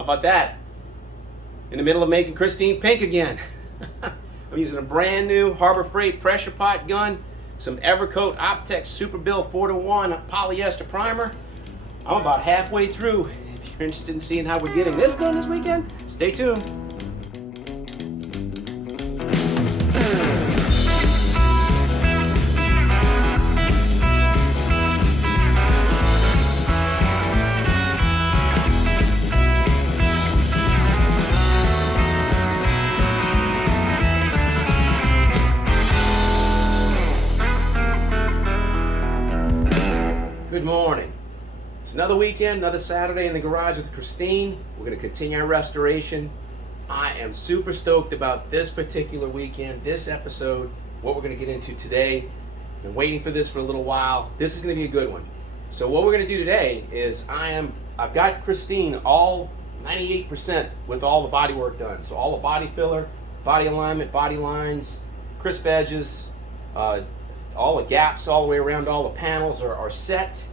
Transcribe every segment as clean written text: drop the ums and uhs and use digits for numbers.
How about that? In the middle of making Christine pink again. I'm using a brand new Harbor Freight pressure pot gun, some Evercoat Optex Super Bel 4-to-1 polyester primer. I'm about halfway through. If you're interested in seeing how we're getting this done this weekend, stay tuned. Good morning. It's another weekend, another Saturday in the garage with Christine. We're going to continue our restoration. I am super stoked about this particular weekend, this episode, what we're going to get into today. Been waiting for this for a little while. This is going to be a good one. So what we're going to do today is I've got Christine all 98% with all the body work done. So all the body filler, body alignment, body lines, crisp edges, all the gaps all the way around all the panels are set.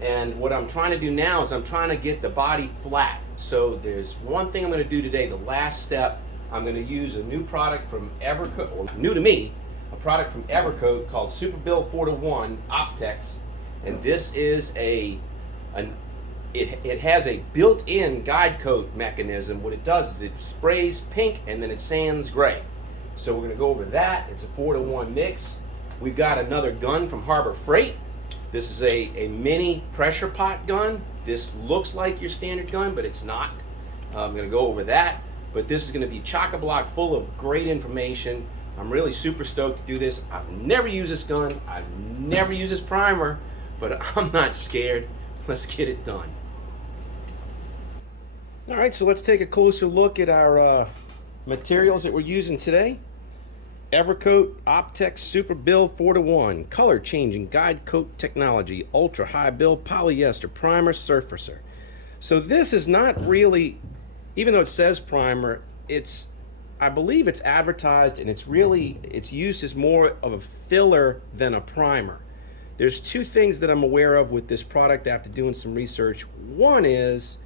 And what I'm trying to do now is I'm trying to get the body flat. So there's one thing I'm going to do today, the last step. I'm going to use a new product from Evercoat, or new to me, a product from Evercoat called Super Bel 4-to-1 Optex. And this is it has a built-in guide coat mechanism. What it does is it sprays pink and then it sands gray. So we're going to go over that. It's a 4-to-1 mix. We've got another gun from Harbor Freight. This is a mini pressure pot gun. This looks like your standard gun, but it's not. I'm going to go over that. But this is going to be chock-a-block full of great information. I'm really super stoked to do this. I've never used this gun. I've never used this primer, but I'm not scared. Let's get it done. All right, so let's take a closer look at our materials that we're using today. Evercoat Optex Super Bel 4-to-1 color changing guide coat technology, ultra high build polyester primer surfacer. So this is not really, even though it says primer, I believe it's advertised and its use is more of a filler than a primer. There's two things that I'm aware of with this product after doing some research. One is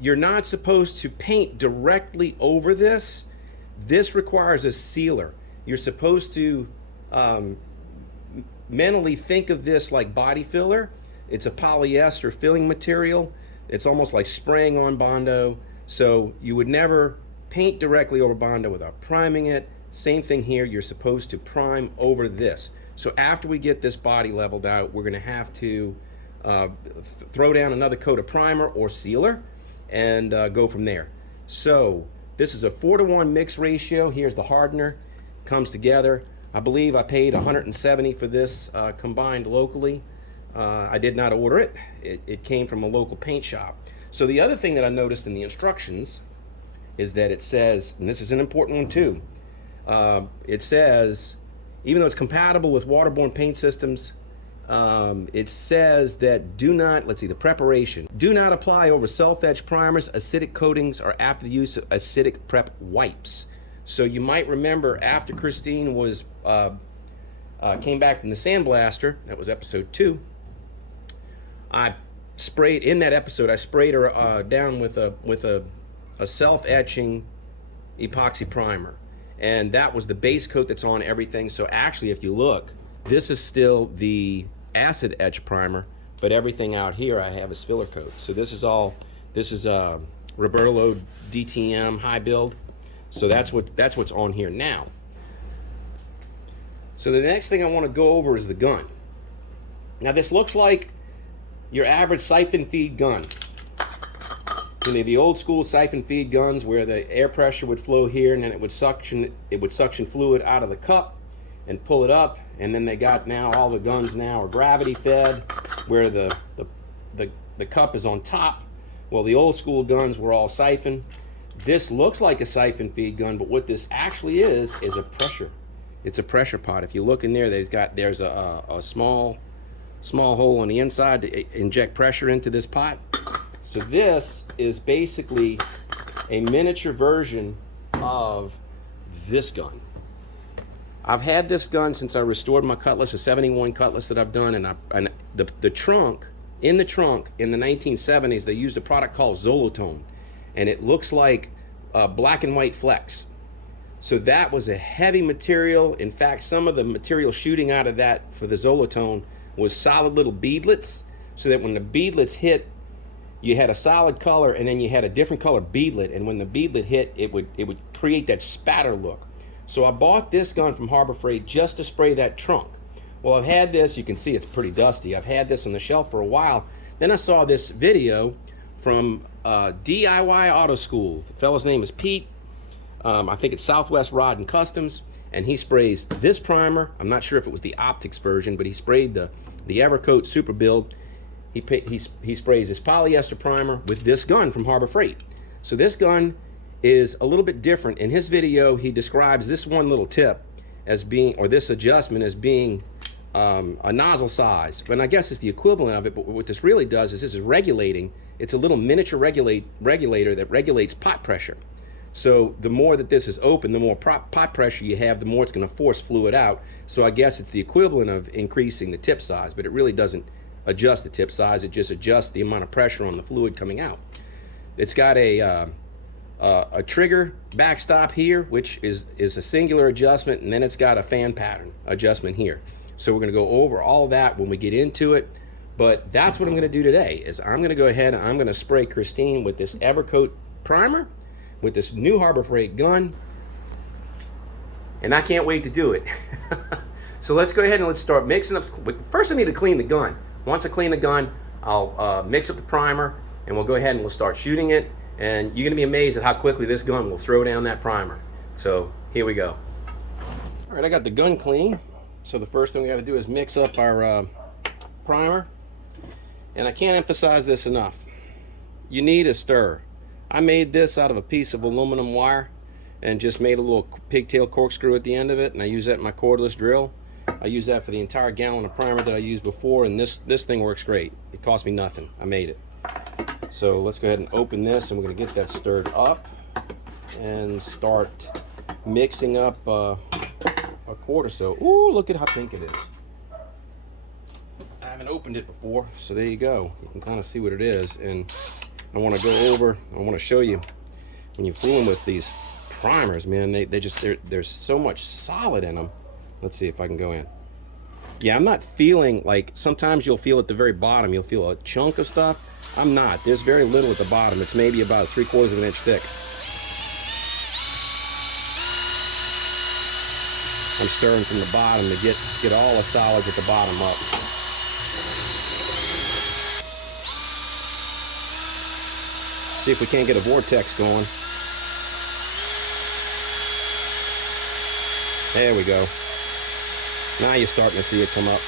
you're not supposed to paint directly over this. This requires a sealer. You're supposed to mentally think of this like body filler. It's a polyester filling material. It's almost like spraying on Bondo. So you would never paint directly over Bondo without priming it. Same thing here, you're supposed to prime over this. So after we get this body leveled out, we're gonna have to throw down another coat of primer or sealer and go from there. So this is a 4-to-1 mix ratio. Here's the hardener. Comes together. I believe I paid $170 for this combined locally. I did not order it. It came from a local paint shop. So the other thing that I noticed in the instructions is that it says, and this is an important one too, it says, even though it's compatible with waterborne paint systems, it says that the preparation, do not apply over self-etch primers, acidic coatings, or after the use of acidic prep wipes. So you might remember after Christine came back from the sandblaster, that was episode 2, I sprayed her down with a self-etching epoxy primer. And that was the base coat that's on everything. So actually, if you look, this is still the acid etch primer, but everything out here I have is filler coat. So this is Roberto DTM high build. So that's what's on here now. So the next thing I want to go over is the gun. Now this looks like your average siphon feed gun. You know, the old school siphon feed guns where the air pressure would flow here and then it would suction fluid out of the cup and pull it up. And then all the guns now are gravity fed where the cup is on top. Well, the old school guns were all siphon. This looks like a siphon feed gun, but what this actually is a pressure. It's a pressure pot. If you look in there, there's a small hole on the inside to inject pressure into this pot. So this is basically a miniature version of this gun. I've had this gun since I restored my Cutlass, a 71 Cutlass that I've done, and the trunk, in the 1970s, they used a product called Zolotone. and it looks like black and white flecks. So that was a heavy material. In fact, some of the material shooting out of that for the Zolatone was solid little beadlets, so that when the beadlets hit, you had a solid color, and then you had a different color beadlet, and when the beadlet hit, it would create that spatter look. So I bought this gun from Harbor Freight just to spray that trunk. Well, I've had this, you can see it's pretty dusty. I've had this on the shelf for a while. Then I saw this video from DIY Auto School. The fellow's name is Pete. I think it's Southwest Rod and Customs, and he sprays this primer. I'm not sure if it was the Optex version, but he sprayed the Evercoat Super Build. He sprays this polyester primer with this gun from Harbor Freight. So this gun is a little bit different. In his video, he describes this one little tip as being, or this adjustment as being a nozzle size. And I guess it's the equivalent of it, but what this really does is this is regulating. It's a little miniature regulator that regulates pot pressure. So the more that this is open, the more pot pressure you have, the more it's going to force fluid out. So I guess it's the equivalent of increasing the tip size, but it really doesn't adjust the tip size. It just adjusts the amount of pressure on the fluid coming out. It's got a trigger backstop here, which is a singular adjustment, and then it's got a fan pattern adjustment here. So we're going to go over all that when we get into it. But that's what I'm going to do today, is I'm going to go ahead and I'm going to spray Christine with this Evercoat primer, with this new Harbor Freight gun, and I can't wait to do it. So let's go ahead and let's start mixing up. First I need to clean the gun. Once I clean the gun, I'll mix up the primer, and we'll go ahead and we'll start shooting it, and you're gonna be amazed at how quickly this gun will throw down that primer. So here we go. All right, I got the gun clean. So the first thing we got to do is mix up our primer, and I can't emphasize this enough. You need a stir. I made this out of a piece of aluminum wire and just made a little pigtail corkscrew at the end of it, and I use that in my cordless drill. I use that for the entire gallon of primer that I used before, and this thing works great. It cost me nothing. I made it. So let's go ahead and open this, and we're going to get that stirred up and start mixing up a quart or so. Ooh, look at how pink it is. I haven't opened it before, so there you go. You can kind of see what it is, and I want to go over, I want to show you, when you're fooling with these primers, man, there's so much solid in them. Let's see if I can go in. Yeah, I'm not feeling like, sometimes you'll feel at the very bottom, you'll feel a chunk of stuff. I'm not. There's very little at the bottom. It's maybe about 3/4 of an inch thick. I'm stirring from the bottom to get all the solids at the bottom up. See if we can't get a vortex going. There we go. Now you're starting to see it come up.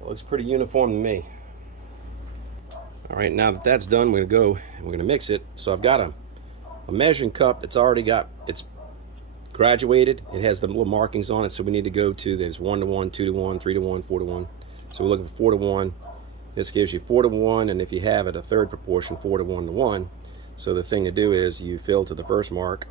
It looks pretty uniform to me. All right, now that that's done, we're gonna go and we're gonna mix it. So I've got a measuring cup that's already got, it's graduated. It has the little markings on it, so we need to go to, there's 1-to-1, 2-to-1, 3-to-1, 4-to-1. So we're looking for 4-to-1. This gives you 4-to-1, and if you have it, a third proportion, 4-to-1-to-1. So the thing to do is you fill to the first mark,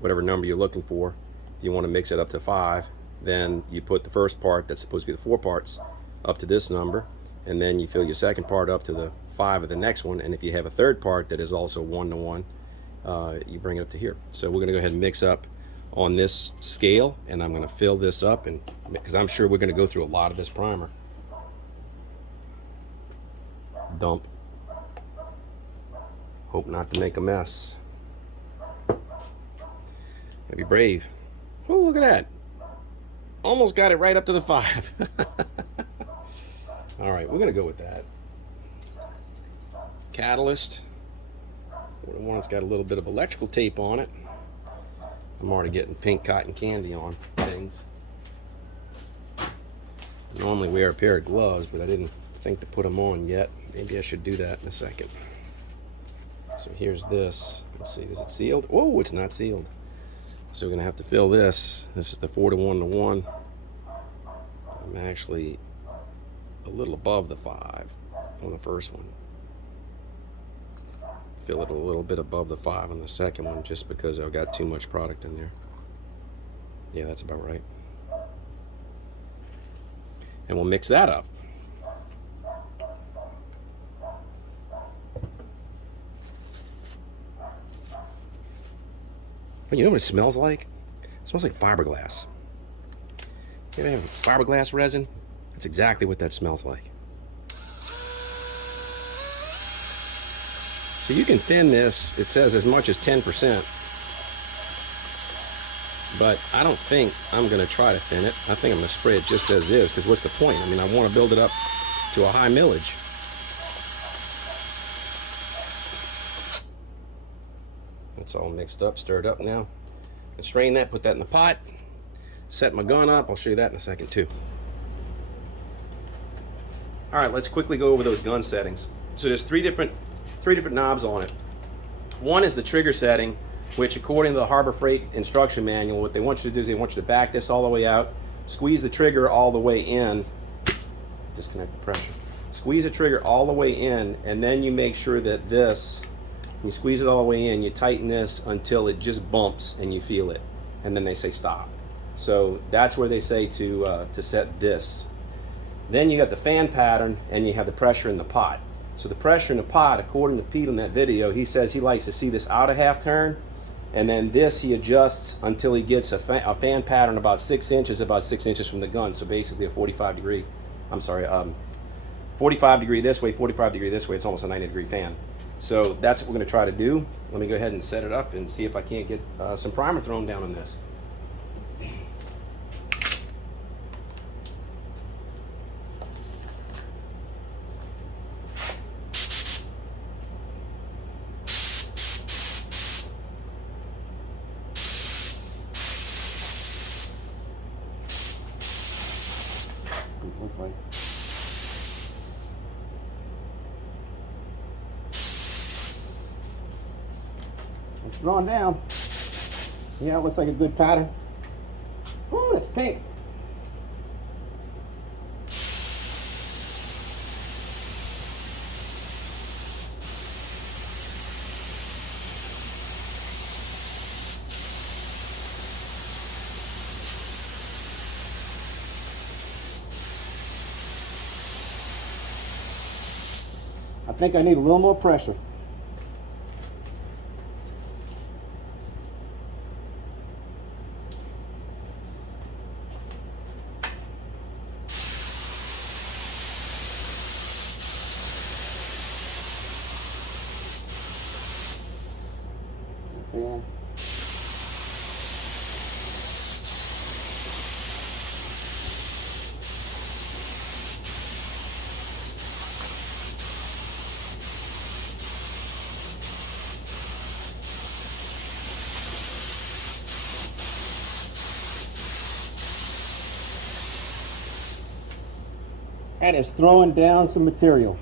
whatever number you're looking for. If you want to mix it up to 5, then you put the first part, that's supposed to be the 4 parts, up to this number, and then you fill your second part up to the 5 of the next one, and if you have a third part that is also 1-to-1, you bring it up to here. So we're going to go ahead and mix up on this scale, and I'm going to fill this up, and because I'm sure we're going to go through a lot of this primer. Dump. Hope not to make a mess. Gotta be brave. Oh, look at that. Almost got it right up to the 5. All right, we're gonna go with that. Catalyst. The one that's got a little bit of electrical tape on it. I'm already getting pink cotton candy on things. I normally wear a pair of gloves, but I didn't think to put them on yet. Maybe I should do that in a second. So here's this. Let's see, is it sealed? Oh, it's not sealed. So we're gonna have to fill this. This is the 4-to-1-to-1. I'm actually a little above the 5 on the first one. Fill it a little bit above the 5 on the second one, just because I've got too much product in there. Yeah, that's about right. and we'll mix that up. You know what it smells like? It smells like fiberglass. You ever have fiberglass resin? That's exactly what that smells like. So you can thin this, it says as much as 10%, but I don't think I'm going to try to thin it. I think I'm going to spray it just as is, because what's the point? I mean, I want to build it up to a high millage. It's all mixed up, stirred up now. And strain that, put that in the pot, set my gun up. I'll show you that in a second too. All right, let's quickly go over those gun settings. So there's three different knobs on it. One is the trigger setting, which according to the Harbor Freight instruction manual, what they want you to do is they want you to back this all the way out, squeeze the trigger all the way in, disconnect the pressure, squeeze the trigger all the way in, and then you make sure that this, you squeeze it all the way in, you tighten this until it just bumps and you feel it, and then they say stop. So that's where they say to set this. Then you got the fan pattern and you have the pressure in the pot. So the pressure in the pot, according to Pete in that video, he says he likes to see this out a half turn, and then this he adjusts until he gets a fan pattern about 6 inches from the gun. So basically a 45 degree this way, 45 degree this way. It's almost a 90-degree fan. So that's what we're going to try to do. Let me go ahead and set it up and see if I can't get some primer thrown down on this. Looks like. It's drawn down. Yeah, it looks like a good pattern. Ooh, it's pink. I think I need a little more pressure. Okay. And it's throwing down some material.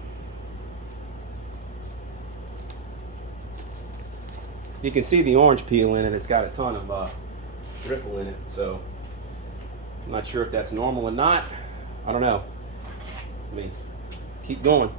You can see the orange peel in it. It's got a ton of ripple in it, so I'm not sure if that's normal or not. I don't know. Let me keep going.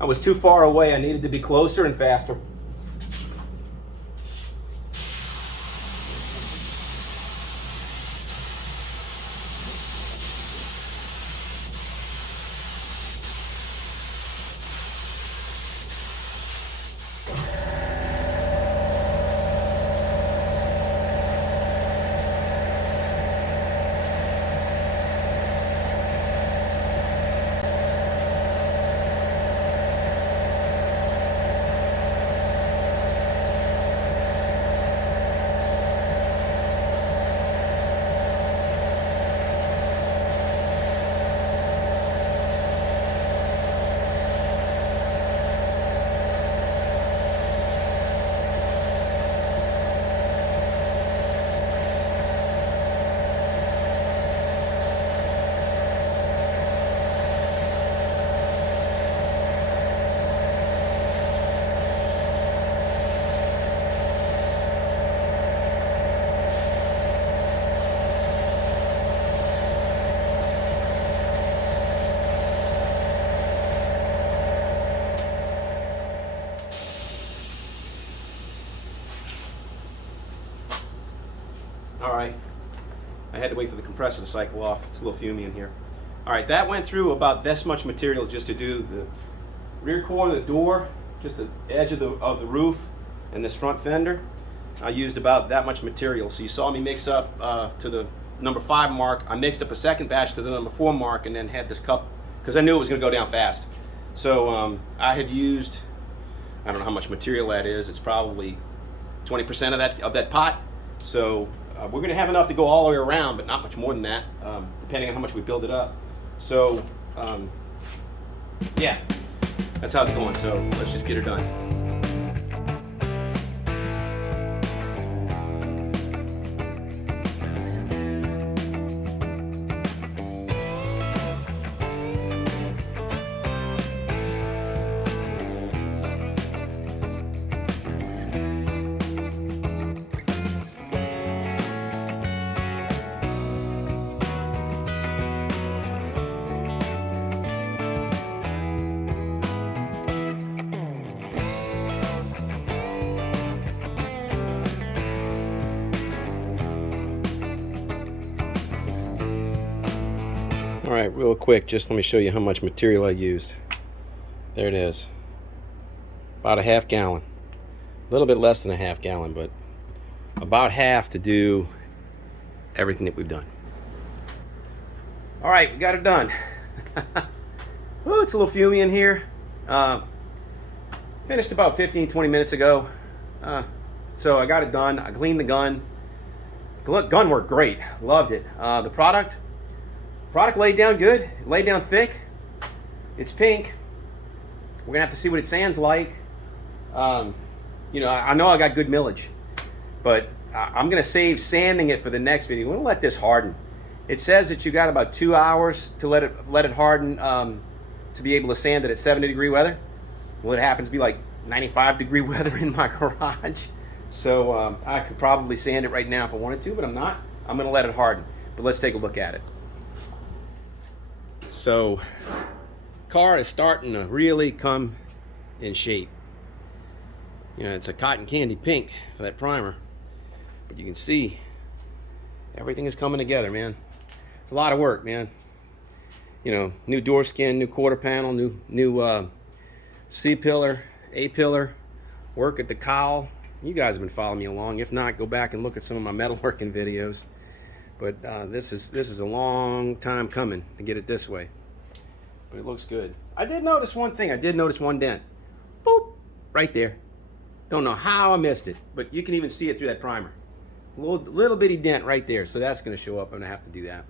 I was too far away. I needed to be closer and faster. All right. I had to wait for the compressor to cycle off. It's a little fumy in here. All right, that went through about this much material just to do the rear quarter of the door, just the edge of the roof, and this front fender. I used about that much material. So you saw me mix up to the number 5 mark. I mixed up a second batch to the number 4 mark, and then had this cup because I knew it was going to go down fast. So I had used, I don't know how much material that is. It's probably 20% of that pot. So we're going to have enough to go all the way around, but not much more than that, depending on how much we build it up. So yeah, that's how it's going. So let's just get her done. All right, real quick, just let me show you how much material I used. There it is. About a half gallon. A little bit less than a half gallon, but about half to do everything that we've done. All right, we got it done. Oh, it's a little fumy in here. Finished about 15-20 minutes ago. So I got it done. I cleaned the gun. Gun worked great. Loved it. The product laid down good. It laid down thick. It's pink. We're gonna have to see what it sands like. You know, I know I got good millage, but I'm gonna save sanding it for the next video. We're gonna let this harden. It says that you got about 2 hours to let it harden to be able to sand it at 70-degree weather. Well, it happens to be like 95-degree weather in my garage, so I could probably sand it right now if I wanted to, but I'm not. I'm gonna let it harden. But let's take a look at it. So, car is starting to really come in shape. You know, it's a cotton candy pink for that primer, but you can see everything is coming together, man. It's a lot of work, man. You know, new door skin, new quarter panel, new C pillar, A pillar, work at the cowl. You guys have been following me along. If not, go back and look at some of my metalworking videos. But this is a long time coming to get it this way. But it looks good. I did notice one thing. I did notice one dent. Boop! Right there. Don't know how I missed it, but you can even see it through that primer. A little bitty dent right there. So that's going to show up. I'm going to have to do that.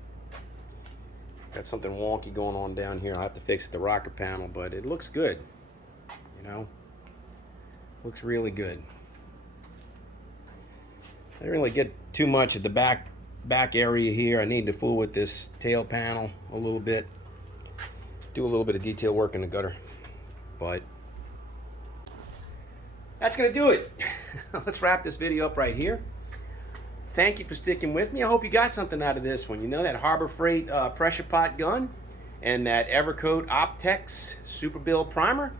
Got something wonky going on down here. I'll have to fix it, the rocker panel, but it looks good. You know? Looks really good. I didn't really get too much at the back area here. I need to fool with this tail panel a little bit, do a little bit of detail work in the gutter, but that's gonna do it. Let's wrap this video up right here. Thank you for sticking with me. I hope you got something out of this one. You know, that Harbor Freight pressure pot gun and that Evercoat Optex Super Bel Primer.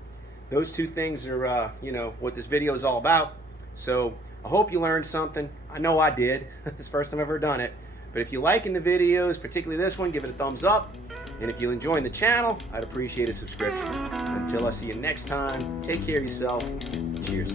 Those two things are you know, what this video is all about. So I hope you learned something. I know I did. It's the first time I've ever done it. But if you're liking the videos, particularly this one, give it a thumbs up. And if you're enjoying the channel, I'd appreciate a subscription. Until I see you next time, take care of yourself. Cheers.